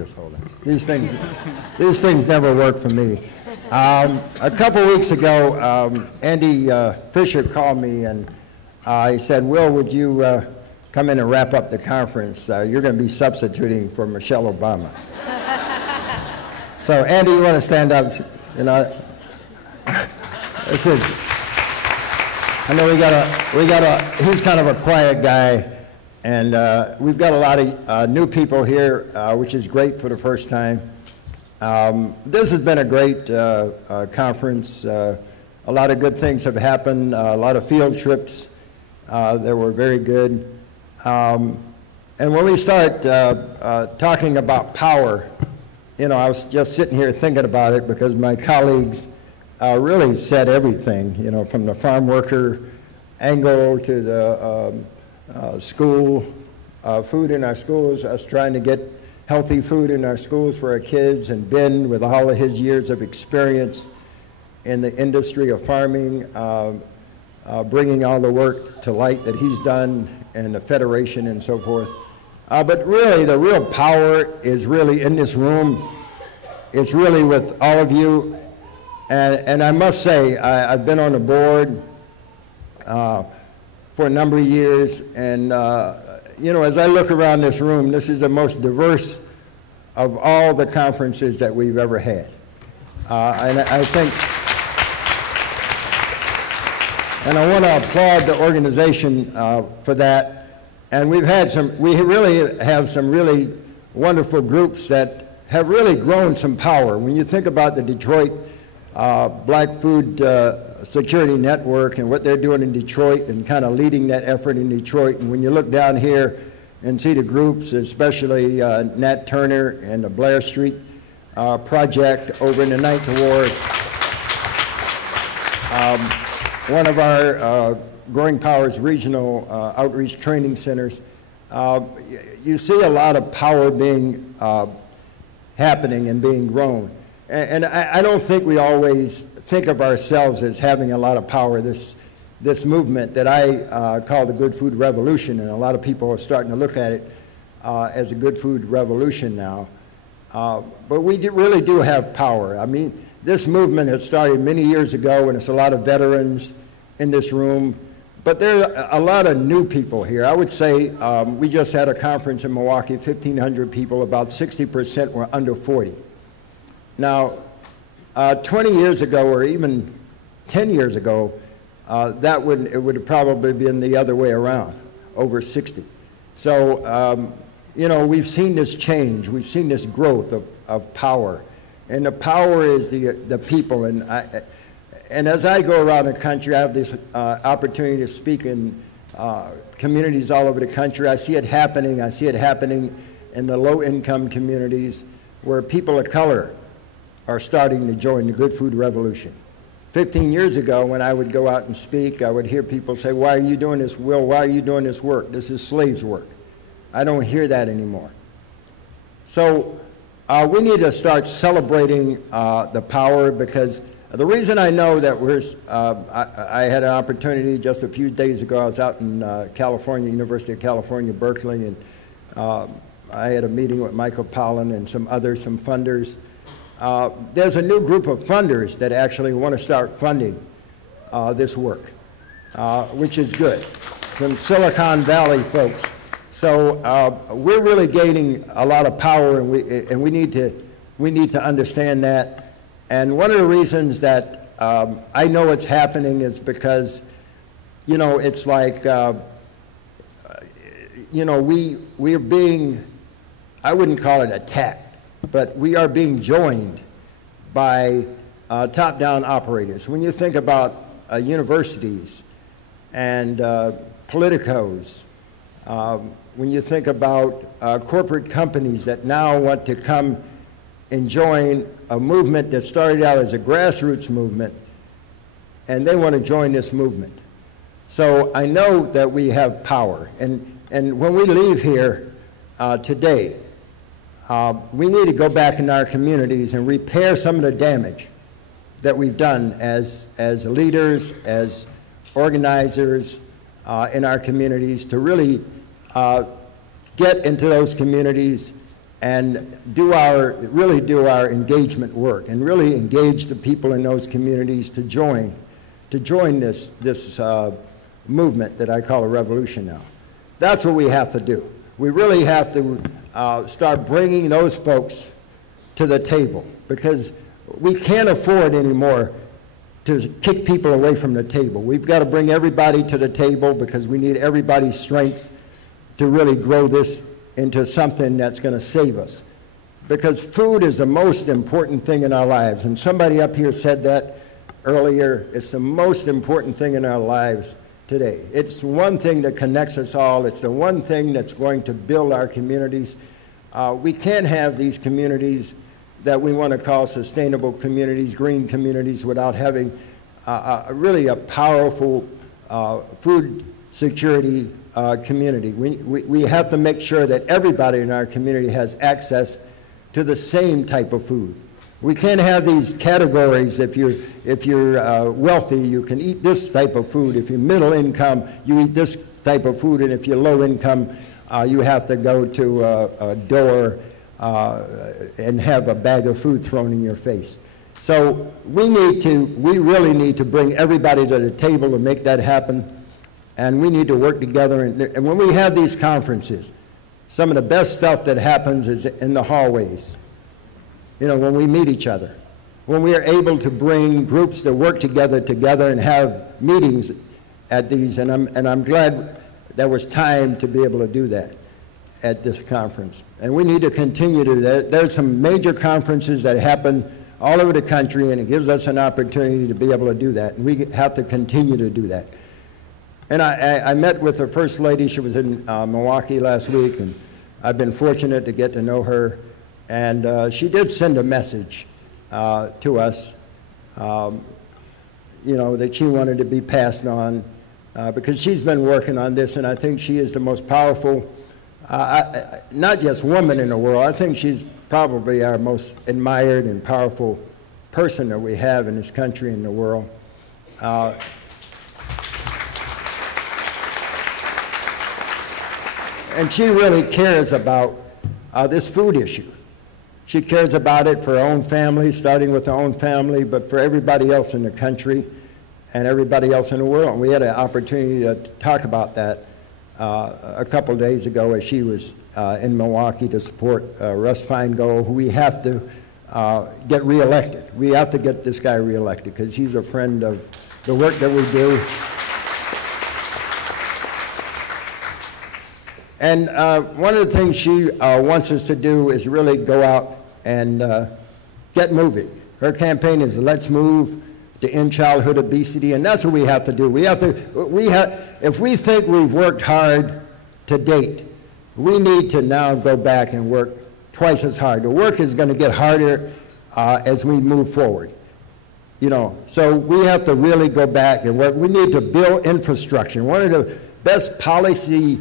just hold it. These things never work for me. A couple weeks ago, Andy Fisher called me and he said, Will, would you come in and wrap up the conference? You're going to be substituting for Michelle Obama. So Andy, you want to stand up? You know, this is, I know he's kind of a quiet guy, and we've got a lot of new people here, which is great for the first time. This has been a great conference. A lot of good things have happened, a lot of field trips that were very good. And when we start talking about power, you know, I was just sitting here thinking about it because my colleagues really said everything, you know, from the farm worker angle to the school, food in our schools, us trying to get healthy food in our schools for our kids, and Ben, with all of his years of experience in the industry of farming, bringing all the work to light that he's done, and the Federation and so forth. But really, the real power is really in this room. It's really with all of you. And I must say, I've been on the board for a number of years, and you know, as I look around this room, this is the most diverse of all the conferences that we've ever had. And I think, and I want to applaud the organization for that. And we really have some really wonderful groups that have really grown some power. When you think about the Detroit Black Food Security Network and what they're doing in Detroit and kind of leading that effort in Detroit, and when you look down here and see the groups, especially Nat Turner and the Blair Street Project over in the Ninth Ward, one of our Growing Powers regional outreach training centers, you see a lot of power being happening and being grown. And I don't think we always think of ourselves as having a lot of power. This movement that I call the Good Food Revolution, and a lot of people are starting to look at it as a good food revolution now. But we really do have power. I mean, this movement has started many years ago, and it's a lot of veterans in this room. But there are a lot of new people here. I would say we just had a conference in Milwaukee, 1,500 people, about 60% were under 40. Now, 20 years ago, or even 10 years ago, it would have probably been the other way around, over 60. So, you know, we've seen this change. We've seen this growth of power. And the power is the people. And as I go around the country, I have this opportunity to speak in communities all over the country. I see it happening. I see it happening in the low-income communities where people of color are starting to join the Good Food Revolution. 15 years ago, when I would go out and speak, I would hear people say, "Why are you doing this, Will? Why are you doing this work? This is slaves' work." I don't hear that anymore. So we need to start celebrating the power, because the reason I know that I had an opportunity just a few days ago. I was out in California, University of California, Berkeley, and I had a meeting with Michael Pollan and some funders. There's a new group of funders that actually want to start funding this work, which is good. Some Silicon Valley folks. So we're really gaining a lot of power, and we need to understand that. And one of the reasons that I know it's happening is because, you know, it's like, you know, we're being, I wouldn't call it attacked, but we are being joined by top-down operators. When you think about universities and politicos, when you think about corporate companies that now want to come and join a movement that started out as a grassroots movement, and they want to join this movement. So I know that we have power. And when we leave here today, we need to go back in our communities and repair some of the damage that we've done as leaders, as organizers in our communities, to really get into those communities and really do our engagement work and really engage the people in those communities to join this movement that I call a revolution now. That's what we have to do. We really have to start bringing those folks to the table, because we can't afford anymore to kick people away from the table. We've got to bring everybody to the table, because we need everybody's strengths to really grow this into something that's going to save us. Because food is the most important thing in our lives. And somebody up here said that earlier. It's the most important thing in our lives today. It's the one thing that connects us all. It's the one thing that's going to build our communities. We can't have these communities that we want to call sustainable communities, green communities, without having really a powerful food security community. We have to make sure that everybody in our community has access to the same type of food. We can't have these categories. If you're wealthy, you can eat this type of food. If you're middle income, you eat this type of food. And if you're low income, you have to go to a door and have a bag of food thrown in your face. So we really need to bring everybody to the table to make that happen. And we need to work together. And when we have these conferences, some of the best stuff that happens is in the hallways. You know, when we meet each other, when we are able to bring groups that work together and have meetings at these, and I'm glad there was time to be able to do that at this conference. And we need to continue to do that. There's some major conferences that happen all over the country, and it gives us an opportunity to be able to do that. And we have to continue to do that. And I met with the First Lady. She was in Milwaukee last week, and I've been fortunate to get to know her. And she did send a message to us, you know, that she wanted to be passed on, because she's been working on this, and I think she is the most powerful, not just woman in the world. I think she's probably our most admired and powerful person that we have in this country and the world. And she really cares about this food issue. She cares about it for her own family, starting with her own family, but for everybody else in the country and everybody else in the world. And we had an opportunity to talk about that a couple of days ago as she was in Milwaukee to support Russ Feingold, who we have to get reelected. We have to get this guy reelected because he's a friend of the work that we do. And one of the things she wants us to do is really go out and get moving. Her campaign is Let's Move to End Childhood Obesity, and that's what we have to do. If we think we've worked hard to date, we need to now go back and work twice as hard. The work is going to get harder as we move forward. You know, so we have to really go back and work. We need to build infrastructure. One of the best policy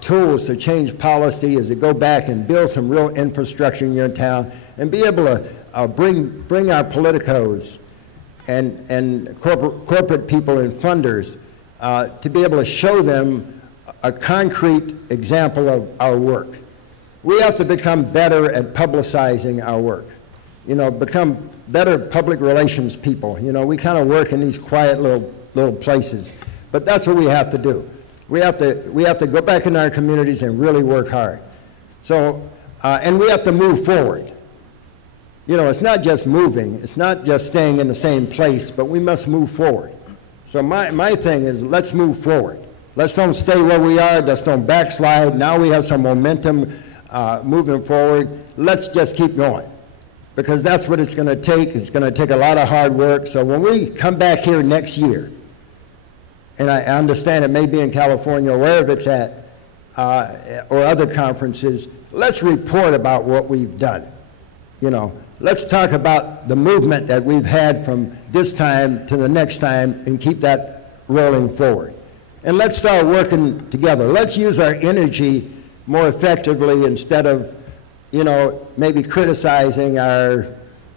tools to change policy is to go back and build some real infrastructure in your town and be able to bring our politicos and corporate people and funders to be able to show them a concrete example of our work. We have to become better at publicizing our work, you know, become better public relations people. You know, we kind of work in these quiet little places, but that's what we have to do. We have to go back in our communities and really work hard. So, and we have to move forward. You know, it's not just moving, it's not just staying in the same place, but we must move forward. So my thing is, let's move forward. Let's don't stay where we are, let's don't backslide. Now we have some momentum moving forward. Let's just keep going, because that's what it's gonna take. It's gonna take a lot of hard work. So when we come back here next year, and I understand it may be in California or wherever it's at, or other conferences, let's report about what we've done. You know, let's talk about the movement that we've had from this time to the next time and keep that rolling forward. And let's start working together. Let's use our energy more effectively instead of, you know, maybe criticizing our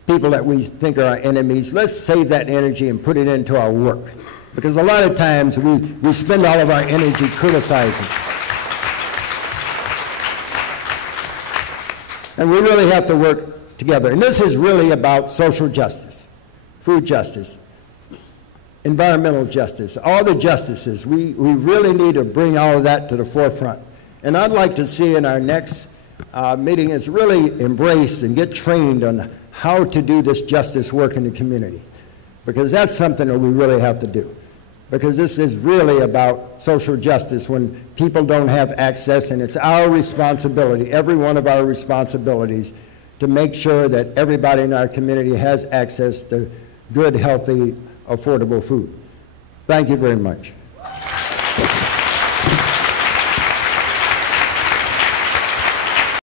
people that we think are our enemies. Let's save that energy and put it into our work. Because a lot of times we spend all of our energy criticizing. And we really have to work together. And this is really about social justice, food justice, environmental justice, all the justices. We really need to bring all of that to the forefront. And I'd like to see in our next meeting is really embrace and get trained on how to do this justice work in the community. Because that's something that we really have to do. Because this is really about social justice when people don't have access, and it's our responsibility, every one of our responsibilities, to make sure that everybody in our community has access to good, healthy, affordable food. Thank you very much.